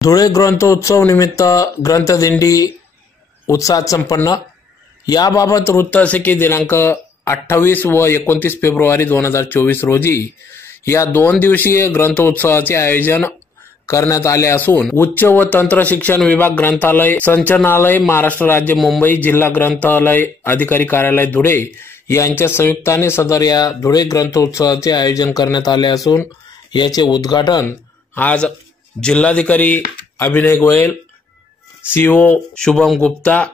धुळे ग्रंथोत्सव निमित्त ग्रंथदिंडी उत्साहात संपन्न. याबाबत वृत्त असे की दिनांक अठ्ठावीस व एकोणतीस फेब्रुवारी दोन हजार चोवीस रोजी या दोन दिवसीय ग्रंथोत्सवाचे आयोजन करण्यात आले असून उच्च व तंत्र शिक्षण विभाग ग्रंथालय संचनालय महाराष्ट्र राज्य मुंबई जिल्हा ग्रंथालय अधिकारी कार्यालय धुळे यांच्या संयुक्ताने सदर या धुळे ग्रंथोत्सवाचे आयोजन करण्यात आले असून याचे उद्घाटन आज जिल्हाधिकारी अभिनय गोयल सीओ शुभम गुप्ता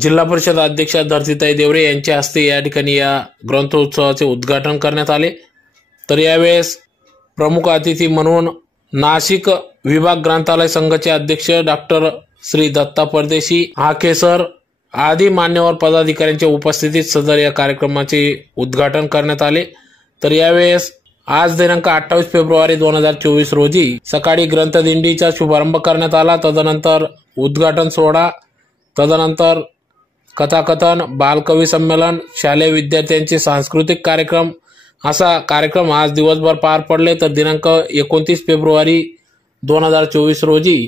जिल्हा परिषद अध्यक्षा धरतीताई देवरे यांच्या हस्ते या ठिकाणी या ग्रंथोत्सवाचे उद्घाटन करण्यात आले. तर यावेळेस प्रमुख अतिथी म्हणून नाशिक विभाग ग्रंथालय संघाचे अध्यक्ष डॉक्टर श्री दत्ता परदेशी हाकेसर आदी मान्यवर पदाधिकाऱ्यांच्या उपस्थितीत सदर या कार्यक्रमाचे उद्घाटन करण्यात आले. तर यावेळेस आज दिनांक अठ्ठावीस फेब्रुवारी दोन हजार चोवीस रोजी सकाळी ग्रंथदिंडीचा शुभारंभ करण्यात आला. तदनंतर उद्घाटन सोहळा. तदनंतर कथाकथन बालकवी संमेलन शालेय विद्यार्थ्यांचे सांस्कृतिक कार्यक्रम. असा कार्यक्रम आज दिवसभर पार पडले. तर दिनांक एकोणतीस फेब्रुवारी दोन हजार चोवीस रोजी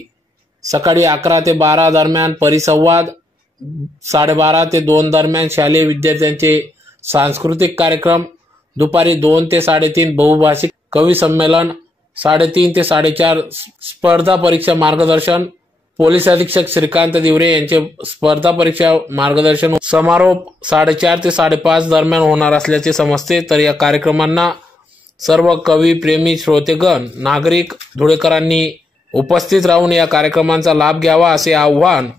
सकाळी अकरा ते बारा दरम्यान परिसंवाद साडेबारा ते दोन दरम्यान शालेय विद्यार्थ्यांचे सांस्कृतिक कार्यक्रम. दुपारी दोन ते साडेतीन बहुभाषिक कवी संमेलन साडेतीन ते साडेचार स्पर्धा परीक्षा मार्गदर्शन पोलीस अधीक्षक श्रीकांत दिवरे यांचे स्पर्धा परीक्षा मार्गदर्शन समारोप साडेचार ते साडेपाच दरम्यान होणार असल्याचे समजते. तर या कार्यक्रमांना सर्व कवी प्रेमी श्रोतेगण नागरिक धुळेकरांनी उपस्थित राहून या कार्यक्रमांचा लाभ घ्यावा असे आव्हान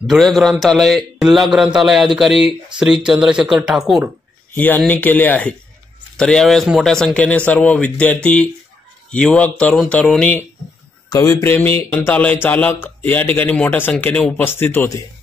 धुळे ग्रंथालय जिल्हा ग्रंथालय अधिकारी श्री चंद्रशेखर ठाकूर यांनी केले आहे. तर यावेळेस मोठ्या संख्येने सर्व विद्यार्थी युवक तरुण तरुणी कविप्रेमी ग्रंथालय चालक या ठिकाणी मोठ्या संख्येने उपस्थित होते.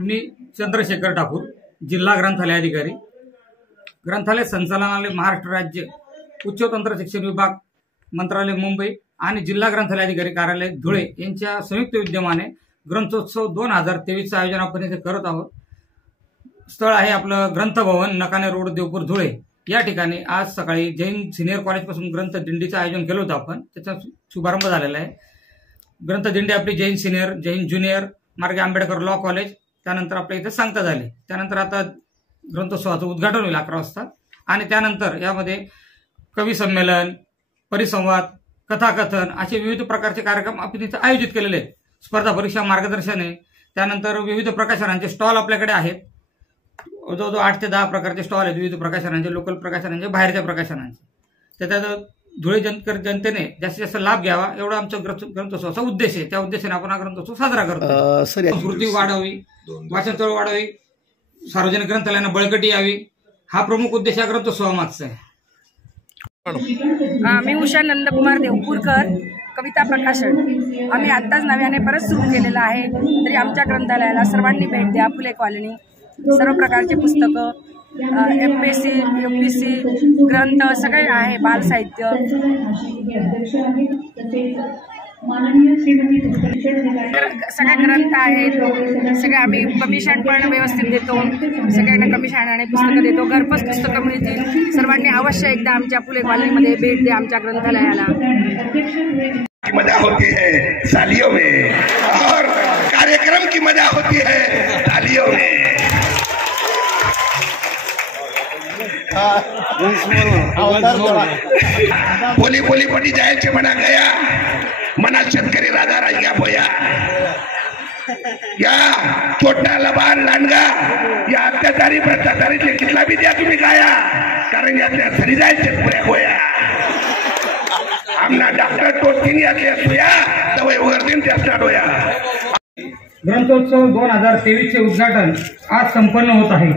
मी चंद्रशेखर ठाकूर जिल्हा ग्रंथालय अधिकारी. ग्रंथालय संचालनालय महाराष्ट्र राज्य उच्च तंत्र शिक्षण विभाग मंत्रालय मुंबई आणि जिल्हा ग्रंथालय अधिकारी कार्यालय धुळे यांच्या संयुक्त विद्यमाने ग्रंथोत्सव दोन हजार तेवीसचं आयोजन आपण इथे करत आहोत. स्थळ आहे आपलं ग्रंथभवन नकाने रोड देवपूर धुळे. या ठिकाणी आज सकाळी जैन सिनियर कॉलेजपासून ग्रंथ दिंडीचं आयोजन केलं होतं आपण. त्याचा शुभारंभ झालेला आहे. ग्रंथदिंडी आपली जैन सिनियर जैन ज्युनियर मार्गे आंबेडकर लॉ कॉलेज. त्यानंतर आपल्या इथे सांगता झाले. त्यानंतर आता ग्रंथोत्सवाचं उद्घाटन होईल अकरा वाजता. आणि त्यानंतर यामध्ये कवी संमेलन परिसंवाद कथाकथन असे विविध प्रकारचे कार्यक्रम आपण इथे आयोजित केलेले आहेत. स्पर्धा परीक्षा मार्गदर्शन आहे. त्यानंतर विविध प्रकाशनांचे स्टॉल आपल्याकडे आहेत. जवळजवळ आठ ते दहा प्रकारचे स्टॉल आहेत. विविध प्रकाशनांचे लोकल प्रकाशनांचे बाहेरच्या प्रकाशनांचे. त्याच्यात धुळे जनकर जनतेने जास्तीत जास्त लाभ घ्यावा एवढा आमचा ग्रंथ ग्रंथोत्सवाचा उद्देश आहे. त्या उद्देशाने आपण हा ग्रंथोत्सव साजरा करतो. संस्कृती वाढावी वाचन चळवळ वाढावी सार्वजनिक ग्रंथालयांना बळकटी यावी. हा प्रमुख उद्देश या ग्रंथोत्सवामागचा आहे. मी उषा नंदकुमार देवपूरकर कविता प्रकाशन. आम्ही आत्ताच नव्याने परत सुरू केलेलं आहे. तरी आमच्या ग्रंथालयाला सर्वांनी भेट द्या फुले कॉलनी सर्व प्रकारचे पुस्तकं. M P S C U P C ग्रंथ सगळे आहे बालसाहित्य. ग्र- सगळे ग्रंथ आहेत सगळे आम्ही कमिशन पण व्यवस्थित देतो सगळ्यांना कमिशन आणि पुस्तकं देतो. घरपोच पुस्तकं मिळतील. सर्वांनी अवश्य एकदा आमच्या फुले कॉलनीमध्ये भेट द्या आमच्या ग्रंथालयाला. मजा होती है सालियों में. और कार्यक्रम की मजा होती है तालियों में. बोली बोली पटी जायचे म्हणा गया. मनात शेतकरी राधा राजा भोया या छोटा लबान लांडगा. या अत्याचारी भ्रष्टाचारी कितला बी द्या तुम्ही गाया. कारण यातल्या सरी जायचे पुऱ्या गोया. आमना डॉक्टर टोचकीन यातल्या सुया तवय उघडतीन त्यासना डोया ग्रंथोत्सव दोन हजार तेवीसचे उद्घाटन आज संपन्न होत आहे.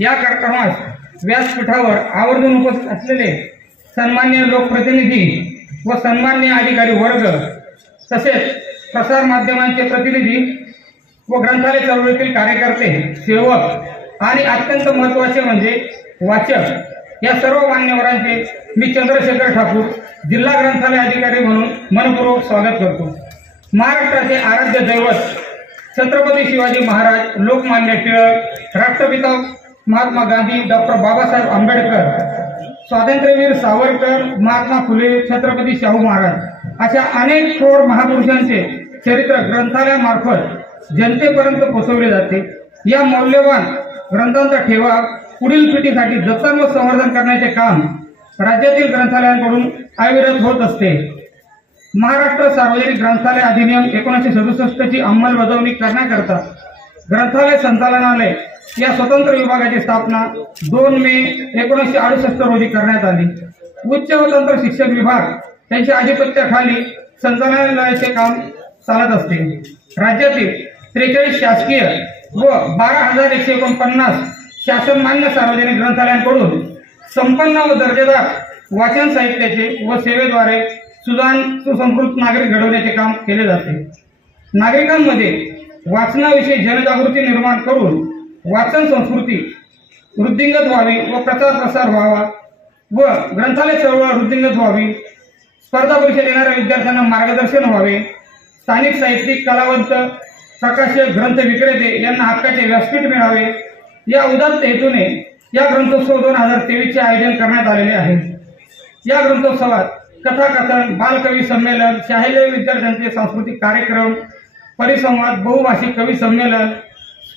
या कार्यक्रमास व्यासपीठावर आवर्जून उपस्थित असलेले सन्मान्य लोकप्रतिनिधी व सन्मान्य अधिकारी वर्ग तसेच प्रसार माध्यमांचे प्रतिनिधी व ग्रंथालय चळवळीतील कार्यकर्ते सेवक आणि अत्यंत महत्त्वाचे म्हणजे वाचक या सर्व मान्यवरांचे मी चंद्रशेखर ठाकूर जिल्हा ग्रंथालय अधिकारी म्हणून मनपूर्वक स्वागत करतो. महाराष्ट्राचे आराध्य दैवत छत्रपती शिवाजी महाराज लोकमान्य टिळक राष्ट्रपिता महात्मा गांधी डॉक्टर बाबासाहेब आंबेडकर स्वातंत्र्यवीर सावरकर महात्मा फुले छत्रपती शाहू महाराज अशा अनेक थोर महापुरुषांचे चरित्र ग्रंथालयामार्फत जनतेपर्यंत पोहोचवले जाते. या मौल्यवान ग्रंथांचा ठेवा पुढील पिढीसाठी जतन व संवर्धन करण्याचे काम राज्यातील ग्रंथालयांकडून अविरत होत असते. महाराष्ट्र सार्वजनिक ग्रंथालय अधिनियम एकोणीसशे सदुसष्टची अंमलबजावणी करण्याकरता ग्रंथालय संचालनालय या स्वतंत्र विभागाची स्थापना दोन मे एकोणीसशे अडुसष्ट रोजी करण्यात आली. उच्च व तंत्र शिक्षण विभाग त्यांच्या अधिपत्याखाली संचालनालयाचे काम चालत असते. राज्यातील त्रेचाळीस शासकीय व बारा हजार एकशे एकोणपन्नास शासनमान्य सार्वजनिक ग्रंथालयांकडून संपन्न व दर्जेदार वाचन साहित्याचे व सेवेद्वारे सुदान सुसंस्कृत नागरिक घडवण्याचे काम केले जाते. नागरिकांमध्ये वाचनाविषयी जनजागृती निर्माण करून वाचन संस्कृती वृद्धिंगत व्हावी व प्रचार प्रसार व्हावा व ग्रंथालय चळवळ वृद्धिंगत व्हावी. स्पर्धा परीक्षा देणाऱ्या विद्यार्थ्यांना मार्गदर्शन व्हावे. स्थानिक साहित्यिक कलावंत प्रकाशक ग्रंथ विक्रेते यांना हक्काचे व्यासपीठ मिळावे. या उदात्त हेतूने या ग्रंथोत्सव दोन हजार तेवीसचे आयोजन करण्यात आलेले आहे. या ग्रंथोत्सवात कथाकथन बालकवी संमेलन शाहिल विद्यार्थ्यांचे सांस्कृतिक कार्यक्रम परिसंवाद बहुभाषिक कवी संमेलन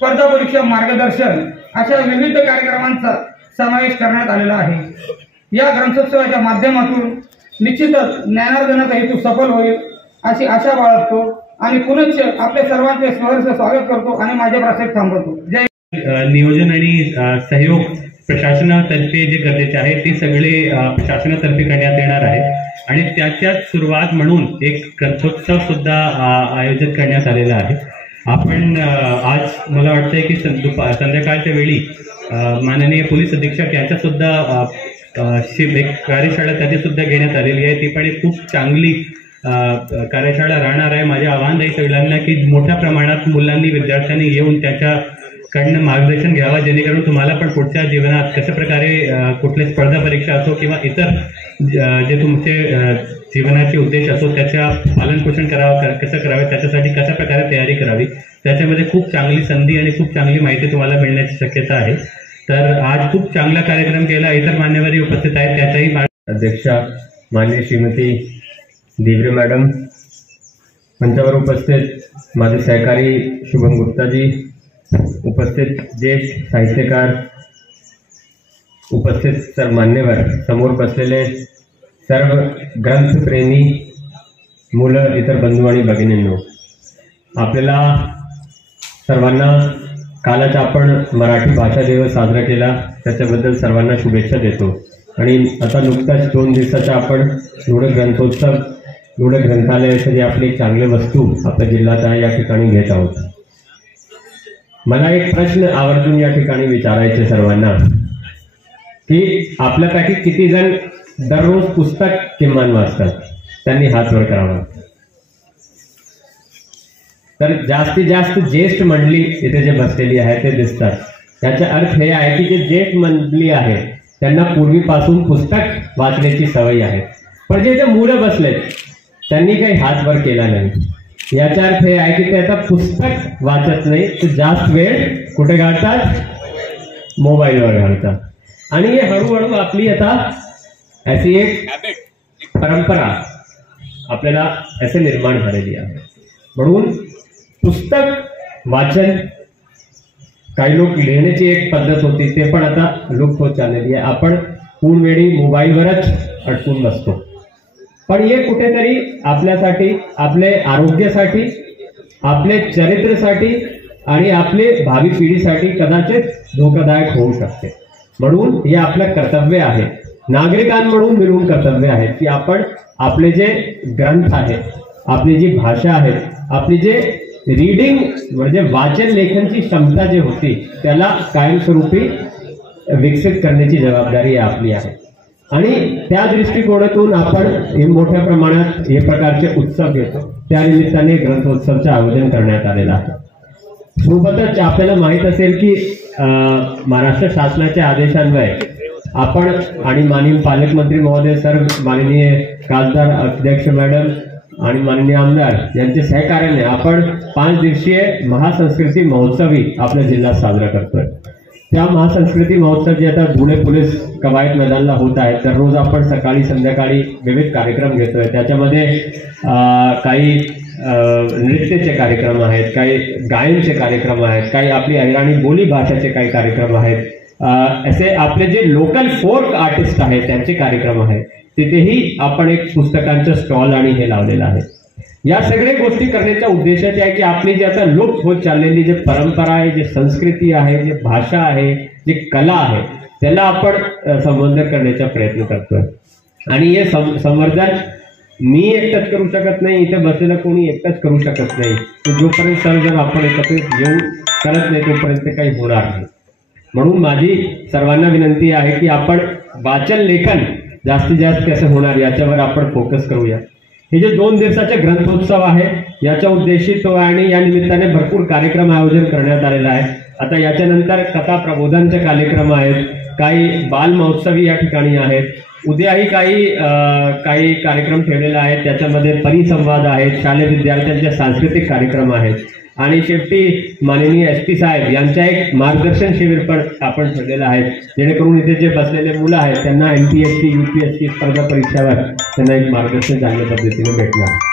स्पर्धा परीक्षा मार्गदर्शन अशा विविध कार्यक्रमांचा समावेश करण्यात आलेला आहे. या ग्रंथोत्सवाच्या माध्यमातून निश्चितच ज्ञानार्जनाचा हेतू सफल होईल अशी आशा बाळगतो आणि पुनश्च आपल्या सर्वांचे सहर्ष स्वागत करतो आणि माझे प्रासेक थांबवतो. जय नियोजन आणि सहयोग प्रशासनातर्फे जे गरजेचे आहे ते सगळे प्रशासनातर्फे करण्यात येणार आहे. आणि त्याच्याच सुरुवात म्हणून एक ग्रंथोत्सव सुद्धा आयोजित करण्यात आलेला आहे. आपण आज मला वाटतंय की सं- दुपा संध्याकाळच्या वेळी माननीय पोलीस अधीक्षक यांच्या सुद्धा शिब एक कार्यशाळा त्याची सुद्धा घेण्यात आलेली आहे. ती पण एक खूप चांगली कार्यशाळा राहणार आहे. माझे आव्हान आहे सगळ्यांना की मोठ्या प्रमाणात मुलांनी विद्यार्थ्यांनी येऊन त्याच्या कडनं मार्गदर्शन घ्यावं जेणेकरून तुम्हाला पण पुढच्या जीवनात कशा प्रकारे कुठल्या कुठली स्पर्धा परीक्षा असो किंवा इतर जे तुमचे जीवनाचे उद्देश असो त्याच्या पालनपोषण करावं कसं करावे त्याच्यासाठी कशा प्रकारे तयारी करावी त्याच्यामध्ये खूप चांगली संधी आणि खूप चांगली माहिती तुम्हाला मिळण्याची शक्यता आहे. तर आज खूप चांगला कार्यक्रम केला इतर मान्यवरही उपस्थित आहेत त्याचाही अध्यक्षा माननीय श्रीमती दिव्रे मॅडम मंचावर उपस्थित माझे सहकारी शुभम गुप्ताजी उपस्थित ज्येष्ठ साहित्यकार उपस्थित सर मान्यवर समोर बसलेले सर्व ग्रंथप्रेमी मुलं इतर बंधू आणि भगिनींनो आपल्याला सर्वांना कालच आपण मराठी भाषा दिवस साजरा केला त्याच्याबद्दल सर्वांना शुभेच्छा देतो. आणि आता नुकताच दोन दिवसाचा आपण एवढं ग्रंथोत्सव एवढं ग्रंथालयाचं जे आपली एक चांगली वस्तू आपल्या जिल्ह्यात आहे या ठिकाणी घेत आहोत. मला एक प्रश्न आवर्जून या ठिकाणी विचारायचे सर्वांना की आपल्यापैकी किती जण दररोज पुस्तक किमान वाचतात? त्यांनी हात वर करावा तर जास्तीत जास्त ज्येष्ठ मंडळी इथे जे बसलेली आहे ते दिसतात. त्याचा अर्थ हे आहे की जे ज्येष्ठ मंडळी आहे त्यांना पूर्वीपासून पुस्तक वाचण्याची सवय आहे. पण जे ते मुलं बसलेत त्यांनी काही हात वर केला नाही. याचा अर्थ हे आहे की ते आता पुस्तक वाचत नाही तर जास्त वेळ कुठे घालतात? मोबाईलवर घालतात. आणि हे हळूहळू आपली आता अशी एक परंपरा आपल्याला असे निर्माण झालेली आहे. म्हणून पुस्तक वाचन काही लोक लिहिण्याची एक पद्धत होती ते पण आता लुप्त होत चाललेली आहे. आपण पूर्ण वेळी मोबाईलवरच अटकून बसतो. पण हे कुठेतरी आपल्यासाठी आपले आरोग्यासाठी आपले चरित्रसाठी आणि आपले भावी पिढीसाठी कदाचित धोकादायक होऊ शकते. म्हणून हे आपलं कर्तव्य आहे. नागरिकां म्हणून मिळून कर्तव्य आहे की आपण आपले जे ग्रंथ आहेत आपली जी भाषा आहे आपली जे रीडिंग म्हणजे वाचन लेखनची क्षमता जी होती त्याला कायमस्वरूपी विकसित करण्याची जबाबदारी आपली आहे. आणि त्या दृष्टिकोनातून आपण हे मोठ्या प्रमाणात हे प्रकारचे उत्सव घेतो. त्या निमित्ताने ग्रंथोत्सवचं आयोजन करण्यात आलेलं आहे. सोबतच आपल्याला माहीत असेल की अं, महाराष्ट्र शासनाच्या आदेशान्वये आपण आणि माननीय पालकमंत्री महोदय सर माननीय खासदार अध्यक्ष मॅडम आणि माननीय आमदार यांचे सहकार्याने आपण पाच दिवसीय महासंस्कृती महोत्सवी आपल्या जिल्ह्यात साजरा करतोय. त्या महासंस्कृती महोत्सव जे आता धुळे पोलीस कवायत मैदानला होत आहे तर रोज आपण सकाळी संध्याकाळी विविध कार्यक्रम घेतोय. त्याच्यामध्ये काही नृत्याचे कार्यक्रम आहेत काही गायनचे कार्यक्रम आहेत काही आपली अहिराणी बोली भाषाचे काही कार्यक्रम आहेत. असे आपले जे लोकल फोक आर्टिस्ट आहेत त्यांचे कार्यक्रम आहेत. तिथेही आपण एक पुस्तकांचं स्टॉल आणि हे लावलेलं आहे. या सगळ्या गोष्टी करण्याच्या उद्देशाचे आहे की आपली जी आता लुप्त होत चाललेली जे परंपरा आहे जे संस्कृती आहे जे भाषा आहे जे कला आहे त्याला आपण संवर्धन करण्याचा प्रयत्न करतोय. आणि हे सं- संवर्धन मी एकटाच करू शकत नाही इथे बसलेलं कोणी एकटाच करू शकत नाही. जोपर्यंत सर्वजण आपण एकत्रित येऊ करत नाही तोपर्यंत काही होणार नाही. म्हणून माझी सर्वांना विनंती आहे की आपण वाचन लेखन जास्तीत जास्त कसं होणार याच्यावर आपण फोकस करूया. हे जे दोन दिवसाचे ग्रंथोत्सव आहे याच्या उद्देशित आणि या निमित्ताने भरपूर कार्यक्रम आयोजन करण्यात आलेला आहे. आता याच्यानंतर कथा प्रबोधनचे कार्यक्रम आहेत काही बाल महोत्सवी या ठिकाणी आहेत. उद्याही काही काही कार्यक्रम ठेवलेला आहेत त्याच्यामध्ये परिसंवाद आहेत शालेय विद्यार्थ्यांचे सांस्कृतिक कार्यक्रम आहेत. आणि शेवटी माननीय एस पी साहेब यांचा एक मार्गदर्शन शिबिर पण आपण ठेवलेलं आहे. जेणेकरून इथे जे बसलेले मुलं आहेत त्यांना M P S C U P S C स्पर्धा परीक्षावर त्यांना एक मार्गदर्शन चांगल्या पद्धतीने भेटणार.